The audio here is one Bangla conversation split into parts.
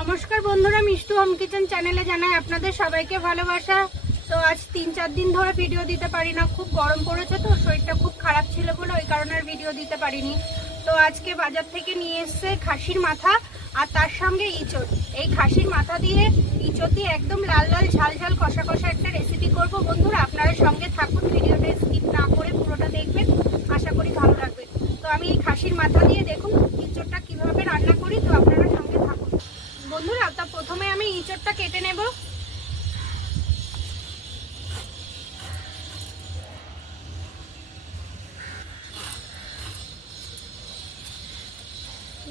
নমস্কার বন্ধুরা, মিষ্টু হোম কিচেন চ্যানেলে জানাই আপনাদের সবাইকে ভালোবাসা। তো আজ 3-4 দিন ধরে ভিডিও দিতে পারি না, খুব গরম পড়েছে তো শরীরটা খুব খারাপ ছিল বলে ওই কারণে আর ভিডিও দিতে পারিনি। তো আজকে বাজার থেকে নিয়ে এসেছে খাসির মাথা আর তার সঙ্গে ইঁচড়। এই খাসির মাথা দিয়ে ইঁচড় দিয়ে একদম লাল লাল ঝাল ঝাল কষা কষা একটা রেসিপি করব। বন্ধুরা আপনারা সঙ্গে থাকুন, ভিডিওটা স্কিপ না করে পুরোটা দেখবেন, আশা করি ভালো লাগবে। তো আমি এই খাসির মাথা দিয়ে দেখুন ইঁচড়টা কিভাবে রান্না করি, তো আপনারা সঙ্গে থাকুন বন্ধুরা। তা প্রথমে আমি ইঁচড়টা কেটে নেব।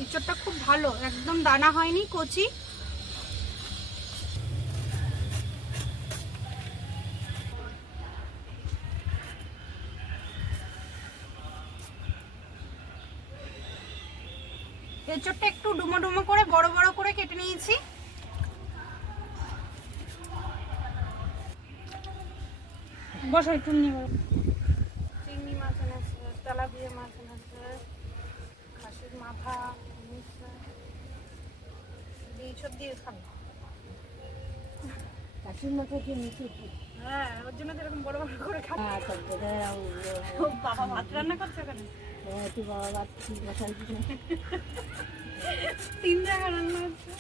ইঁচড়টা খুব ভালো, একদম দানা হয়নি, কচি। এঁচড়টা একটু ডুমো ডুমো করে বড় বড় করে কেটে নিয়েছি। বসো একটু নিয়ে। চিংড়ি মাছ এনেছে, তেলাপিয়া মাছ এনেছে, খাসির মাথা, এইসব দিয়ে খাবো। খাসির মাথা দিয়ে নিচে হ্যাঁ, ওর জন্য তো এরকম বড় বড় করে খাবো। বাবা ভাত রান্না করছে ওখানে? তুই বাবা ভাত বসাই 3 জায়গা রান্না হচ্ছে।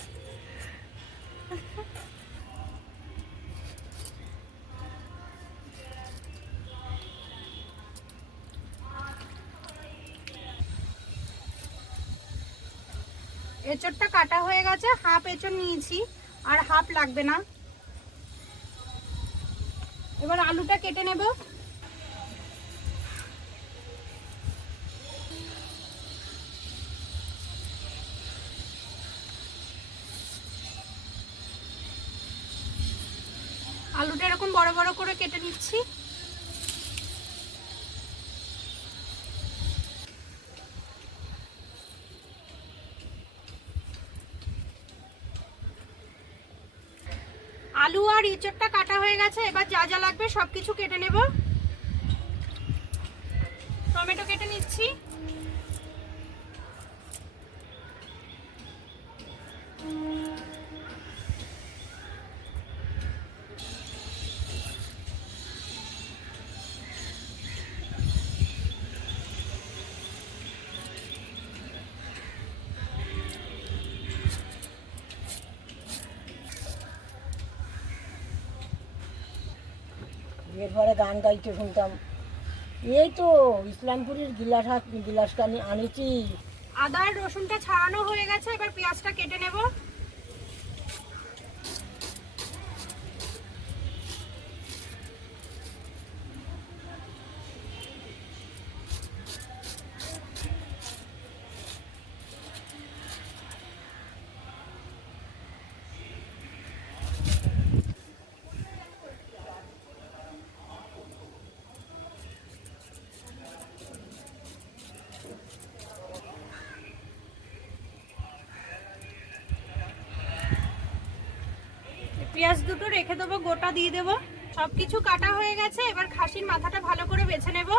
এঁচড়টা কাটা হয়ে গেছে, হাফ এঁচড় নিয়েছি আর হাফ লাগবে না। এবার আলুটা কেটে নেব। আলুটা এরকম বড় বড় করে কেটে নিচ্ছি। আলু আর ইঁচড়টা কাটা হয়ে গেছে, এবার যা যা লাগবে সবকিছু কেটে নেব। টমেটো কেটে নিচ্ছি। এরপরে গান গাইতে শুনতাম। এই তো ইসলামপুরের গিলাসখানি আনেছি। আদা আর রসুনটা ছাড়ানো হয়ে গেছে, এবার পেঁয়াজটা কেটে নেব। পেঁয়াজ দুটো রেখে দেবো, গোটা দিয়ে দেবো। সবকিছু কাটা হয়ে গেছে, এবার খাসির মাথাটা ভালো করে বেছে নেব।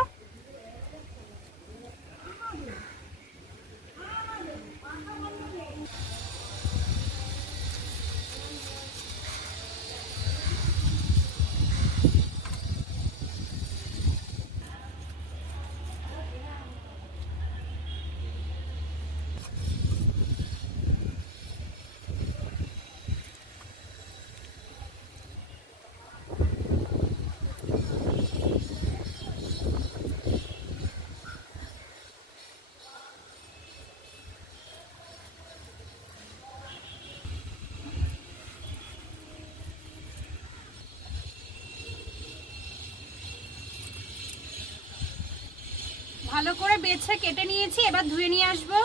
ভালো করে বেছে কেটে নিয়েছি, এবার ধুয়ে নিয়ে আসবো।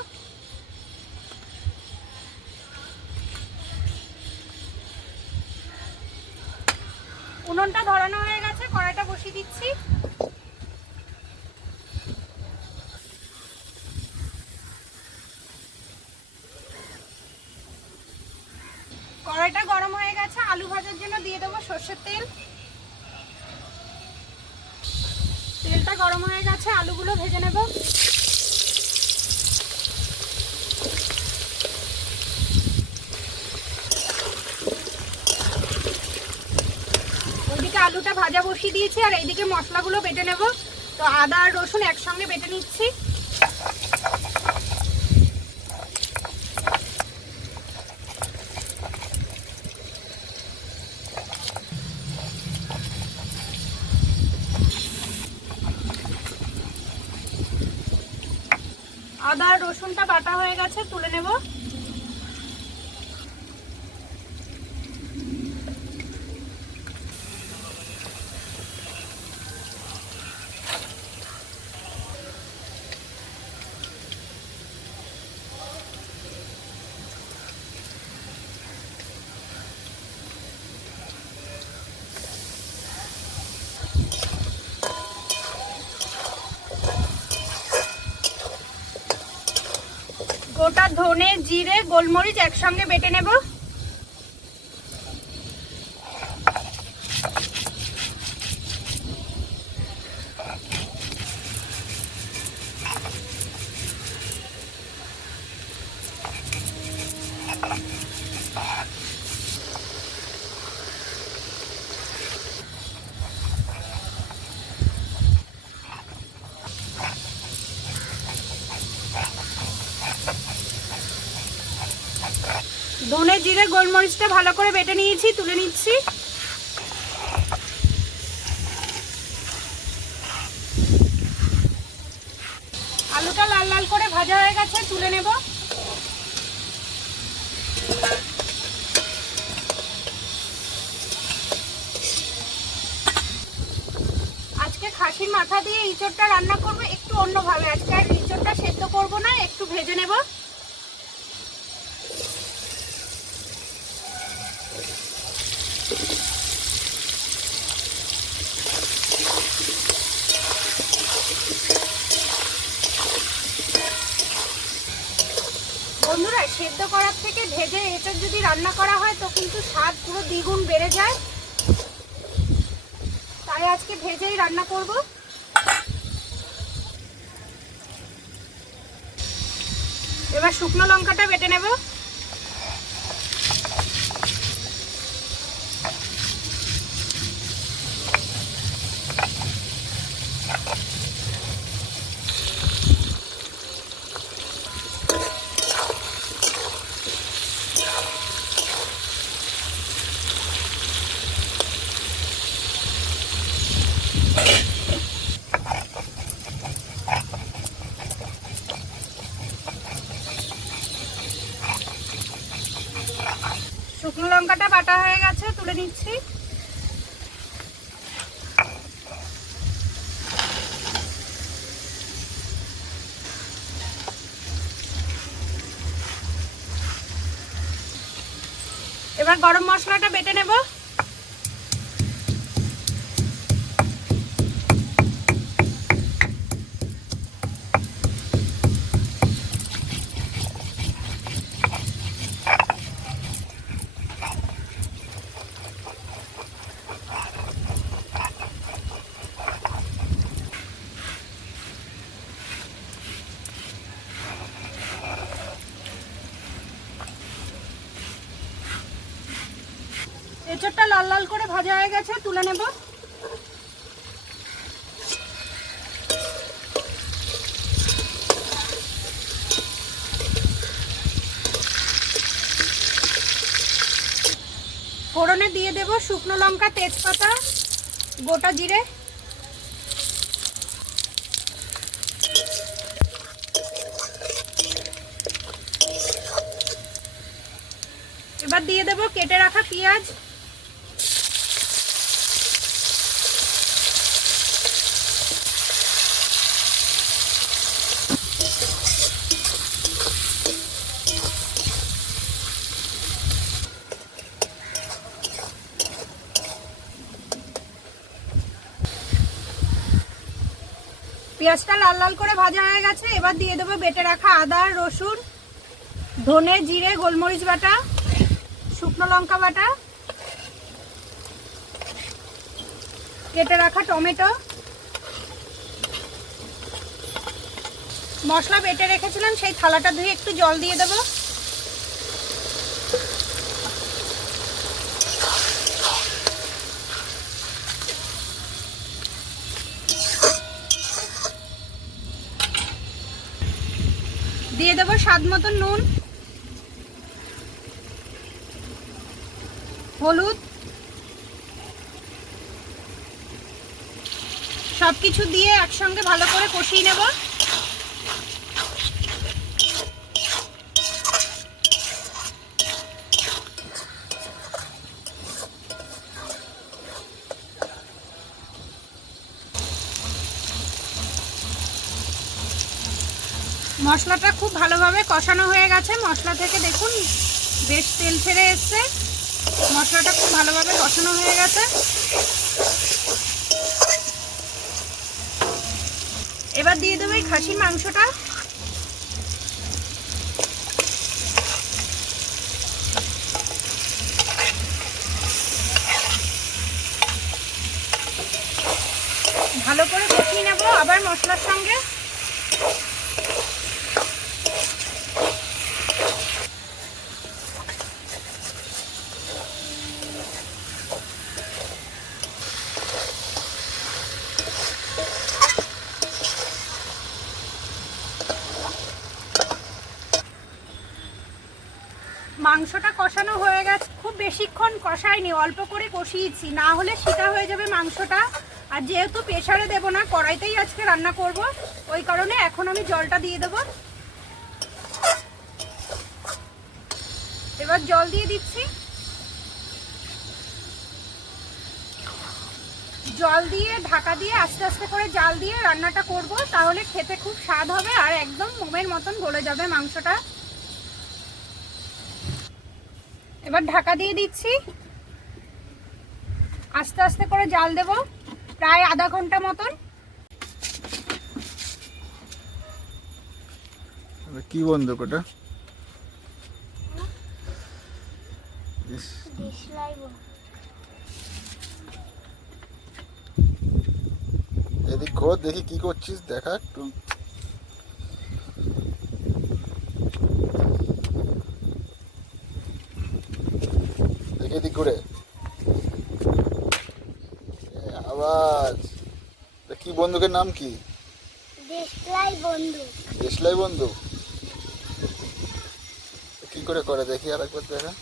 উনুনটা ধরানো হয়ে গেছে, কড়াইটা বসিয়ে দিচ্ছি। কড়াইটা গরম হয়ে গেছে, আলু ভাজার জন্য দিয়ে দেবো সর্ষের তেল। তেলটা গরম হয়ে গেছে, আলুগুলো ভেজে নেব। এইদিকে আলুটা ভাজা বসিয়ে দিয়েছি আর এইদিকে মশলাগুলো বেটে নেব। তো আদা আর রসুন একসঙ্গে বেটে নিচ্ছি। আদা আর রসুনটা বাটা হয়ে গেছে, তুলে নেব। গোটা ধনে জিরে গোলমরিচ একসঙ্গে বেটে নেব। ধনে জিরে গোলমরিচটা ভালো করে বেটে নিয়েছি, তুলে নিচ্ছি। আলুটা লাল লাল করে ভাজা হয়ে গেছে, তুলে নেব। আজকে খাসির মাথা দিয়ে ইঁচড়টা রান্না করবো একটু অন্যভাবে। আজকে আর ইঁচড়টা সেদ্ধ করবো না, একটু ভেজে নেব। বন্ধুরা, সেদ্ধ করার থেকে ভেজে এঁচড় যদি রান্না করা হয় তো কিন্তু স্বাদ পুরো দ্বিগুণ বেড়ে যায়। তাই আজকে ভেজেই রান্না করব। এবার শুকনো লঙ্কাটা বেটে নেব। শুকনো লঙ্কাটা বাটা হয়ে গেছে, তুলে নিচ্ছি। এবার গরম মশলাটা বেটে নেব। এঁচড়টা লাল লাল করে ভাজা হয়ে গেছে, তুলে নেব। ফোড়নে দিয়ে দেব শুকনো লঙ্কা, তেজপাতা, গোটা জিরে। এবার দিয়ে দেব কেটে রাখা পেঁয়াজ। পেঁয়াজটা লাল লাল করে ভাজা হয়ে গেছে। এবার দিয়ে দেবো বেটে রাখা আদা, রসুন, ধনে জিরে গোলমরিচ বাটা, শুকনো লঙ্কা বাটা, কেটে রাখা টমেটো, মশলা বেটে রেখেছিলাম সেই থালাটা ধুয়ে একটু জল দিয়ে দেবো। দিয়ে দেবো স্বাদ মতো নুন, হলুদ, সবকিছু দিয়ে একসঙ্গে ভালো করে কষিয়ে নেব। মশলাটা খুব ভালোভাবে কষানো হয়ে গেছে, মশলা থেকে দেখুন বেশ তেল ছেড়ে এসছে, মশলাটা খুব ভালোভাবে কষানো হয়ে গেছে। এবার দিয়ে দেবো এই খাসির মাংসটা। ভালো করে কষিয়ে নেব আবার মশলার সঙ্গে। মাংসটা কষানো হয়ে গেছে, খুব বেশিক্ষণ কষাইনি, অল্প করে কষিয়েছি, না হলে সিটা হয়ে যাবে মাংসটা। আর যেহেতু প্রেসারে দেবো না, কড়াইতেই আজকে রান্না করব, ওই কারণে এখন আমি জলটা দিয়ে দেবো। এবার জল দিয়ে দিচ্ছি। জল দিয়ে ঢাকা দিয়ে আস্তে আস্তে করে জাল দিয়ে রান্নাটা করব, তাহলে খেতে খুব স্বাদ হবে আর একদম মোমের মতন গলে যাবে মাংসটা। এবার ঢাকা দিয়ে দিচ্ছি, আস্তে আস্তে করে জাল দেব প্রায় আধা ঘন্টা মতন। কি বন্ধু ওটা? এদিক ঘোর, দেখি কি করছিস, দেখা একটু। দেখি এদিক ঘুরে আওয়াজ। কি বন্দুকের নাম কি? দেশলাই বন্ধু। দেশলাই বন্ধু কি করে করে দেখি আর একবার দেখা।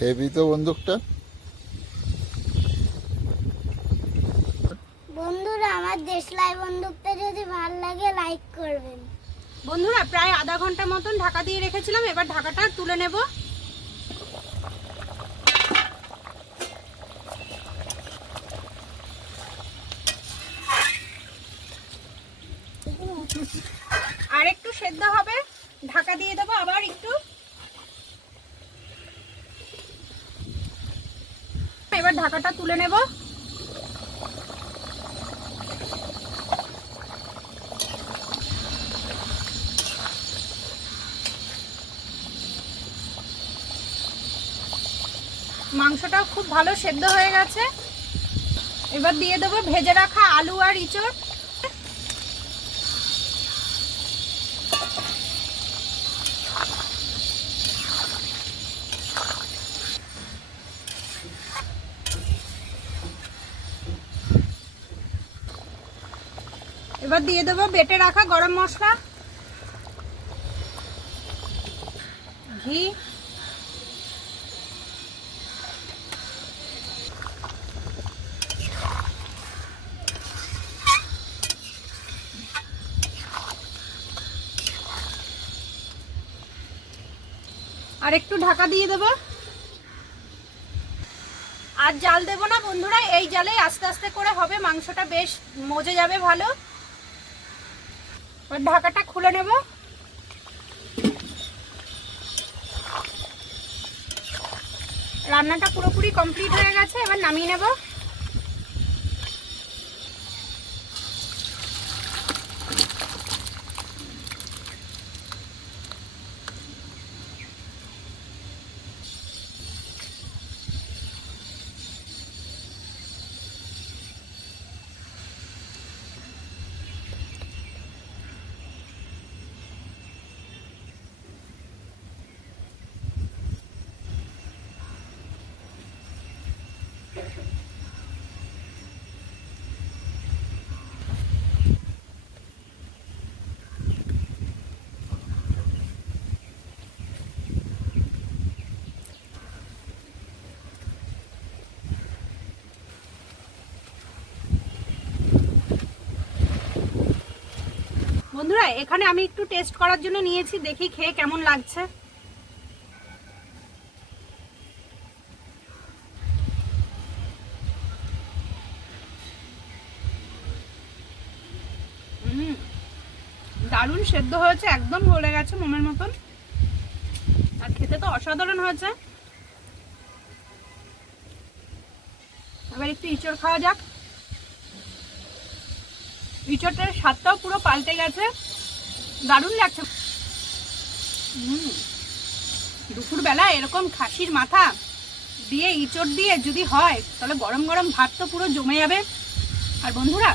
হেভি তো বন্দুকটা। বন্ধুরা, আমার দেশলাই বন্দুকটা যদি ভালো লাগে লাইক করবেন। বন্ধুরা, প্রায় আধা ঘন্টা মতন ঢাকা দিয়ে রেখেছিলাম, এবার ঢাকাটা তুলে নেব। আর একটু সেদ্ধ হবে, ঢাকা দিয়ে দেবো আবার একটু। এবার ঢাকাটা তুলে নেব। মাংসটাও খুব ভালো সেদ্ধ হয়ে গেছে। এবার দিয়ে দেবো ভেজে রাখা আলু আর ইঁচড়। এবার দিয়ে দেবো বেটে রাখা গরম মশলা, ঘি, আর একটু ঢাকা দিয়ে দেবো। আর জাল দেবো না বন্ধুরা, এই জালে আস্তে আস্তে করে হবে, মাংসটা বেশ মজে যাবে ভালো। এবার ঢাকাটা খুলে নেব। রান্নাটা পুরোপুরি কমপ্লিট হয়ে গেছে, এবার নামিয়ে নেব। বন্ধুরা এখানে আমি একটু টেস্ট করার জন্য নিয়েছি, দেখি খেয়ে কেমন লাগছে। দারুণ সেদ্ধ হয়েছে, একদম গলে গেছে মোমের মতন, আর খেতে তো অসাধারণ হয়েছে। এবার একটু ইঁচড় খাওয়া যাক। ইঁচড়টার স্বাদটাও পুরো পাল্টে গেছে, দারুণ লাগছে। দুপুরবেলা এরকম খাসির মাথা দিয়ে ইঁচড় দিয়ে যদি হয় তাহলে গরম গরম ভাত তো পুরো জমে যাবে। আর বন্ধুরা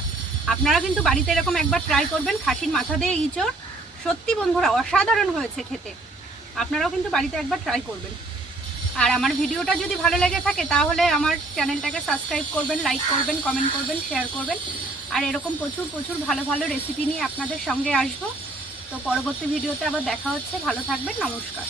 আপনারা কিন্তু বাড়িতে এরকম একবার ট্রাই করবেন, খাসির মাথা দিয়ে ইঁচড়, সত্যি বন্ধুরা অসাধারণ হয়েছে খেতে। আপনারাও কিন্তু বাড়িতে একবার ট্রাই করবেন। আর আমার ভিডিওটা যদি ভালো লেগে থাকে তাহলে আমার চ্যানেলটাকে সাবস্ক্রাইব করবেন, লাইক করবেন, কমেন্ট করবেন, শেয়ার করবেন। আর এরকম প্রচুর প্রচুর ভালো ভালো রেসিপি নিয়ে আপনাদের সঙ্গে আসবো। তো পরবর্তী ভিডিওতে আবার দেখা হচ্ছে, ভালো থাকবেন, নমস্কার।